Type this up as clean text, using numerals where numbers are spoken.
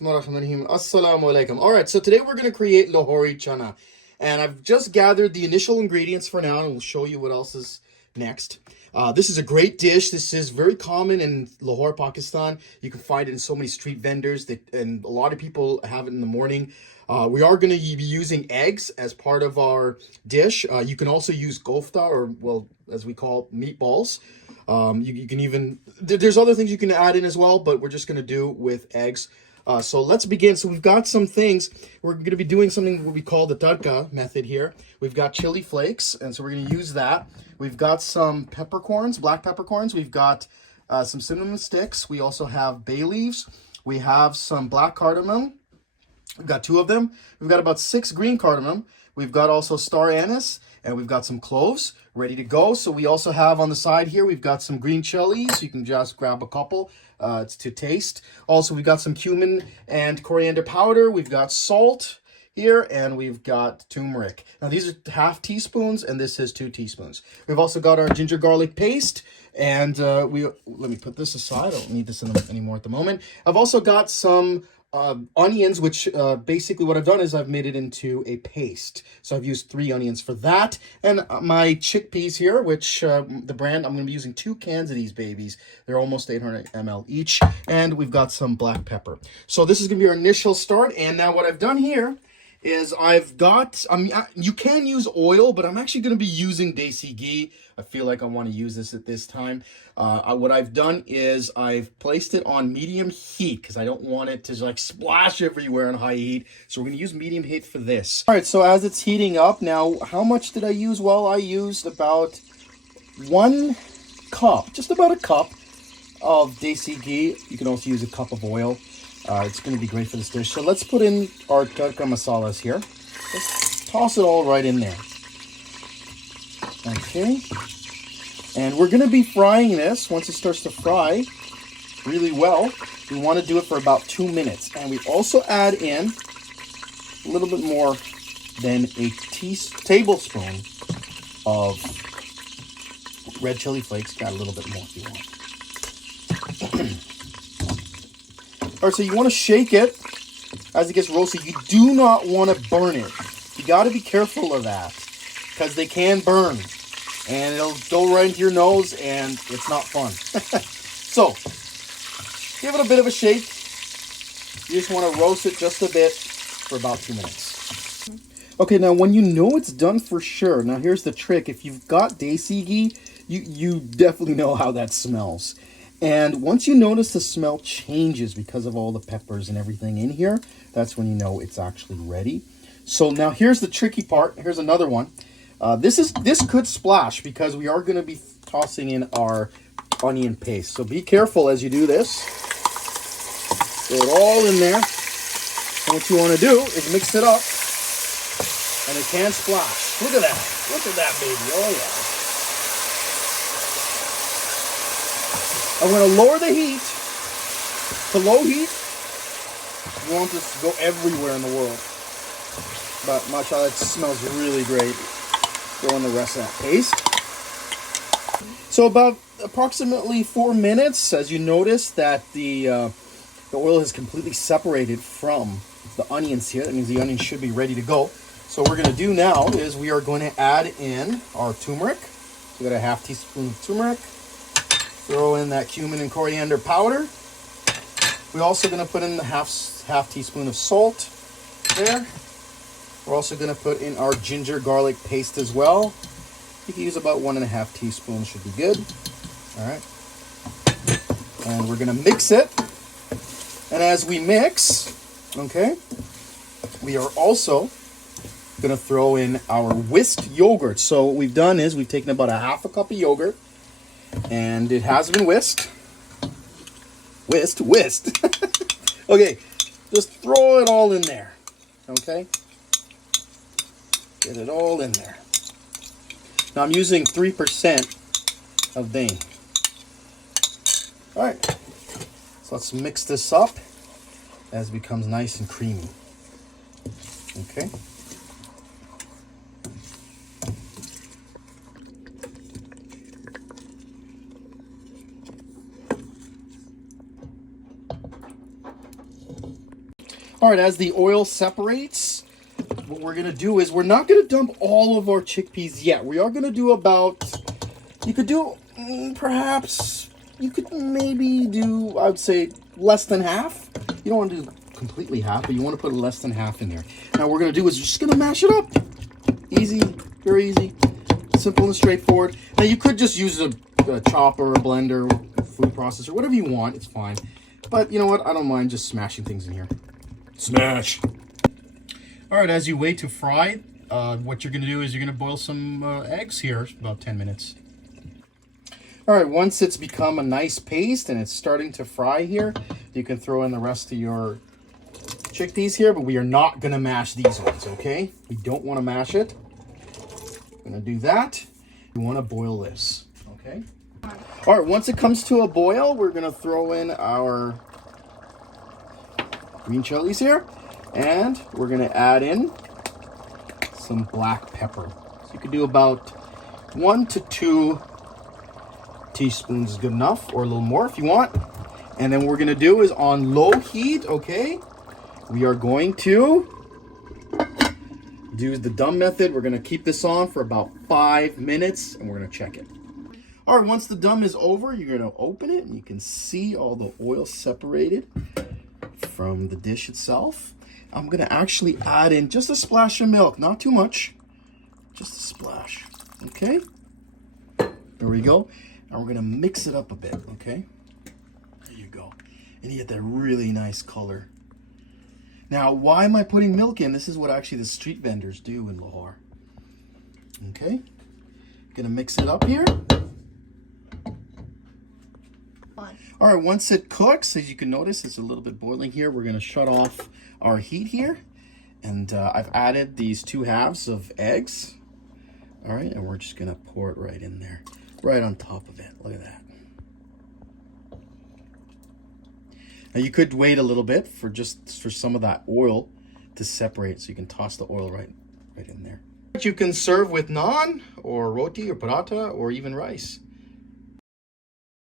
Bismillahirrahmanirrahim. Assalamu alaikum. All right, so today we're going to create Lahori Channa. And I've just gathered the initial ingredients for now, and we'll show you what else is next. This is a great dish. This is very common in Lahore, Pakistan. You can find it in so many street vendors, and a lot of people have it in the morning. We are going to be using eggs as part of our dish. You can also use kofta, or, well, as we call meatballs. You can even, there's other things you can add in as well, but we're just going to do with eggs. So let's begin. So we've got some things. We're going to be doing something what we call the Tarka method here. We've got chili flakes, and so we're going to use that. We've got some peppercorns, black peppercorns. We've got some cinnamon sticks. We also have bay leaves. We have some black cardamom. We've got 2 of them. We've got about 6 green cardamom. We've got also star anise, and we've got some cloves ready to go. So we also have on the side here, we've got some green chilies. You can just grab a couple. It's to taste. Also, we've got some cumin and coriander powder. We've got salt here, and we've got turmeric. Now, these are ½ teaspoons, and this is 2 teaspoons. We've also got our ginger garlic paste, and let me put this aside. I don't need this anymore at the moment. I've also got some onions, which basically what I've done is I've made it into a paste. So I've used 3 onions for that. And my chickpeas here, which the brand, I'm going to be using 2 cans of these babies. They're almost 800 ml each. And we've got some black pepper. So this is going to be our initial start. And now what I've done here is I've got, you can use oil, but I'm actually going to be using desi ghee. I feel like I want to use this at this time. What I've done is I've placed it on medium heat because I don't want it to like splash everywhere on high heat. So we're going to use medium heat for this. All right, so as it's heating up, now how much did I use? Well, I used about 1 cup, just about a cup of desi ghee. You can also use a cup of oil. It's going to be great for this dish. So let's put in our Tarka masalas here. Let's toss it all right in there. Okay. And we're going to be frying this. Once it starts to fry really well, we want to do it for about 2 minutes. And we also add in a little bit more than a tablespoon of red chili flakes. Got a little bit more if you want. All right, so you want to shake it as it gets roasted. You do not want to burn it. You got to be careful of that because they can burn and it'll go right into your nose and it's not fun. So give it a bit of a shake. You just want to roast it just a bit for about 2 minutes. Okay, now when you know it's done for sure, now here's the trick. If you've got desi ghee, you definitely know how that smells. And once you notice the smell changes because of all the peppers and everything in here, that's when you know it's actually ready. So now here's the tricky part. Here's another one. This could splash because we are going to be tossing in our onion paste. So be careful as you do this. Throw it all in there. And what you want to do is mix it up. And it can splash. Look at that. Look at that, baby. Oh, yeah. I'm going to lower the heat to low heat. You want this to go everywhere in the world. But mashallah, it smells really great. Throw in the rest of that paste. So about approximately 4 minutes, as you notice that the oil has completely separated from the onions here. That means the onions should be ready to go. So what we're going to do now is we are going to add in our turmeric. We got a ½ teaspoon of turmeric. Throw in that cumin and coriander powder. We're also going to put in the half teaspoon of salt there. We're also going to put in our ginger garlic paste as well. You can use about 1½ teaspoons, should be good. All right. And we're going to mix it. And as we mix, okay, we are also going to throw in our whisked yogurt. So what we've done is we've taken about ½ cup of yogurt. And it has been whisked. Whisked. Okay, just throw it all in there. Okay? Get it all in there. Now I'm using 3% of Dane. Alright. So let's mix this up as it becomes nice and creamy. Okay? All right, as the oil separates, what we're gonna do is we're not gonna dump all of our chickpeas yet. We are gonna do about, you could do perhaps, you could maybe do, I would say, less than half. You don't want to do completely half, but you want to put less than half in there. Now what we're gonna do is just gonna mash it up. Easy, very easy, simple and straightforward. Now you could just use a chopper, a blender, food processor, whatever you want, it's fine. But you know what, I don't mind just smashing things in here. Smash! All right, as you wait to fry, what you're gonna do is you're gonna boil some eggs here, about 10 minutes. All right, once it's become a nice paste and it's starting to fry here, you can throw in the rest of your chickpeas here, but we are not gonna mash these ones, okay? We don't wanna mash it. We're gonna do that. We wanna boil this, okay? All right, once it comes to a boil, we're gonna throw in our green chilies here, and we're gonna add in some black pepper. So you could do about 1 to 2 teaspoons is good enough, or a little more if you want. And then what we're gonna do is on low heat, okay? We are going to do the dum method. We're gonna keep this on for about 5 minutes and we're gonna check it. All right, once the dum is over, you're gonna open it and you can see all the oil separated from the dish itself. I'm gonna actually add in just a splash of milk, not too much, just a splash, okay? There we go. And we're gonna mix it up a bit, okay? There you go. And you get that really nice color. Now, why am I putting milk in? This is what actually the street vendors do in Lahore. Okay, gonna mix it up here. All right, once it cooks, as you can notice, it's a little bit boiling here. We're gonna shut off our heat here. And I've added these 2 halves of eggs. All right, and we're just gonna pour it right in there, right on top of it. Look at that. Now you could wait a little bit for some of that oil to separate, so you can toss the oil right in there. You can serve with naan or roti or paratha or even rice.